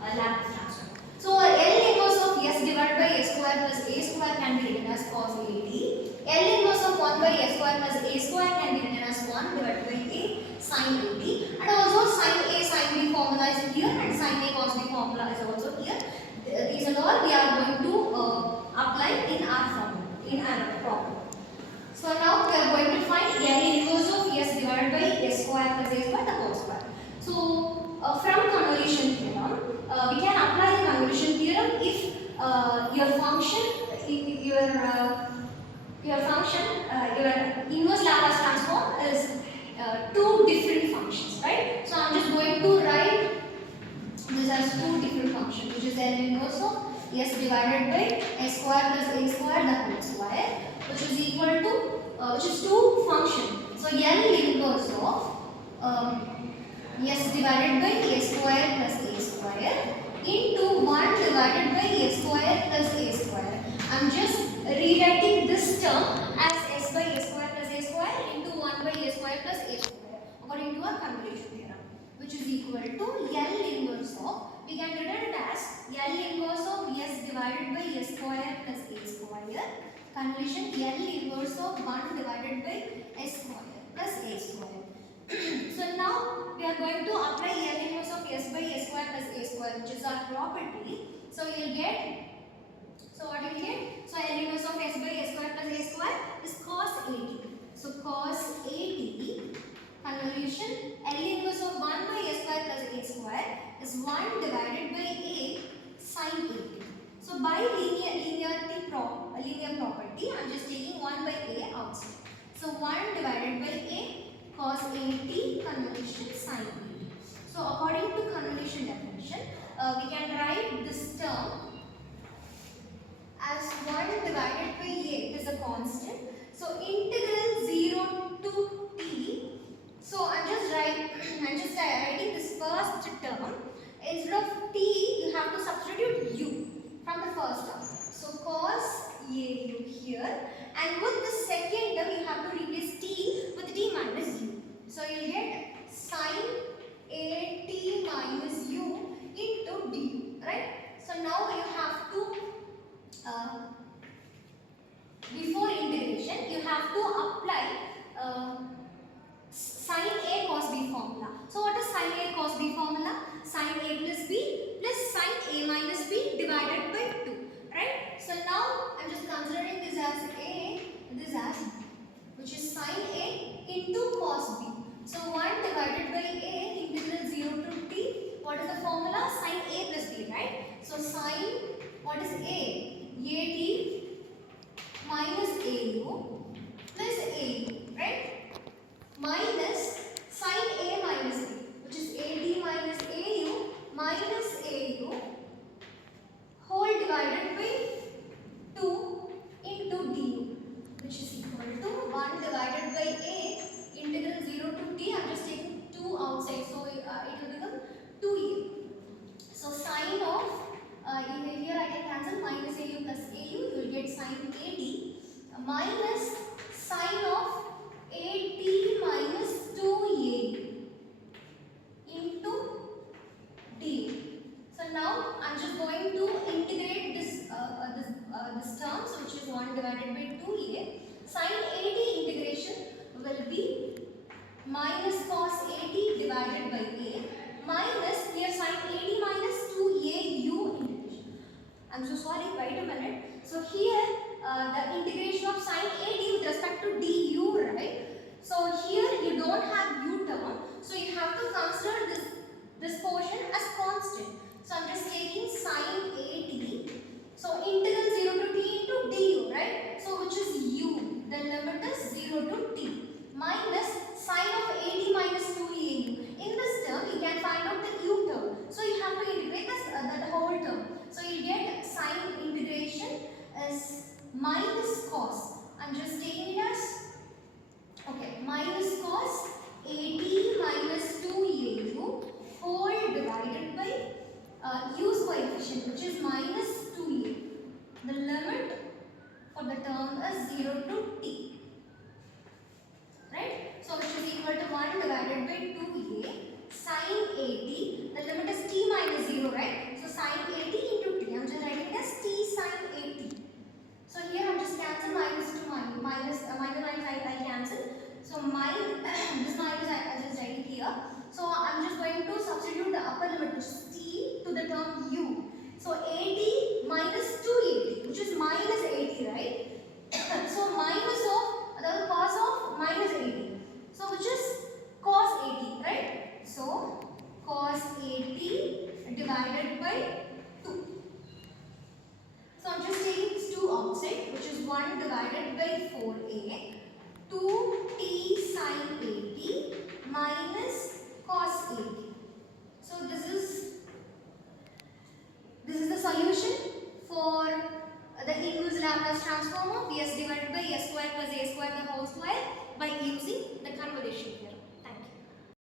Laplace transform. So L inverse of S divided by S square plus A square can be written as cos AT. L inverse of 1 by S square plus A square can be written as 1 divided by A sin AT. And also sin A sin B formula is here and sin A cos B formula is also here. These are all we are going to apply in our formula, in our problem. So now we are going to find L inverse of S divided by S square plus A square the whole square. So from convolution theorem, we can apply the convolution theorem if your function, your inverse Laplace transform is two different functions, right? So I'm just going to write this as two different functions, which is L inverse of S divided by S square plus A square the whole square, which is equal to which is two functions. So L inverse of S divided by S square plus A square into 1 divided by S square plus A square. I'm just rewriting this term as S by S square plus A square into 1 by S square plus A square according to our convolution theorem, which is equal to L inverse of, we can write it as L inverse of S divided by S square plus A square convolution L inverse of 1 divided by S square plus A square. So now we are going to apply L inverse of S by S square plus A square, which is our property. So you will get, so what you will get? So L inverse of S by S square plus A square is cos AT. So cos AT convolution L inverse of 1 by S square plus A square is 1 divided by A sin AT. So by linear property, I am just taking 1 by A outside. So 1 divided by A cos AT convolution sin AT. So according to convolution definition, we can write this term as 1 divided by A. It is a constant. So integral 0 to t. So I'm just writing this first term. Instead of t, you have to substitute u from the first term. So cos AU here, and with the second term you have to replace t with t minus u. So you will get sin AT minus u into du, right? So now you have to before integration you have to apply sin A cos B formula. So what is sin A cos B formula? Sin A plus B plus sin A minus B divided by 2, right? So now I'm just considering this as A, this as B, which is sin A into cos B. So 1 divided by A integral 0 to t. What is the formula? Sin A plus B, right? So sin, what is A? AT minus AU plus AU, right? Minus sin A minus B, which is AT minus AU minus AU whole divided by 2 into du, which is equal to 1 divided by A integral 0 to t. I am just taking 2 outside, so it will become 2a. So sin of here I can cancel minus AU plus AU. You will get sin AT minus sin of AT minus 2a into du. So now I am just going to integrate this terms, which is 1 divided by 2a. Sin AT integration will be minus cos AT divided by a minus here sin AT minus 2a u integration. I'm so sorry, wait a minute. So here the integration of sin AT with respect to du, right? So here you don't have u term, so you have to consider this portion as constant. So I'm just taking sin AT. So integral 0 to t into du, right? So which is u. The limit is 0 to t minus sin of AT minus 2au. In this term, you can find out the u term. So you have to integrate the whole term. So you get sin integration is minus cos. I'm just taking it as minus cos AT minus 2au whole divided by u's coefficient, which is minus 2a. The limit for the term is 0 to t, right? So which is equal to 1 divided by 2a sin AT. The limit is t minus 0, right? here. So I'm just going to substitute the upper limit, which is t, to the term u. So 80 minus 280, which is minus 80, right? So minus of the cos of minus 80. So which is cos 80, right? So cos 80 divided by 2. So I'm just taking these 2 outside, which is 1 divided by 4a, 2t sin 80 minus cos 80. So this is the solution for the inverse Laplace transform of s divided by s square plus a square the whole square by using the convolution theorem.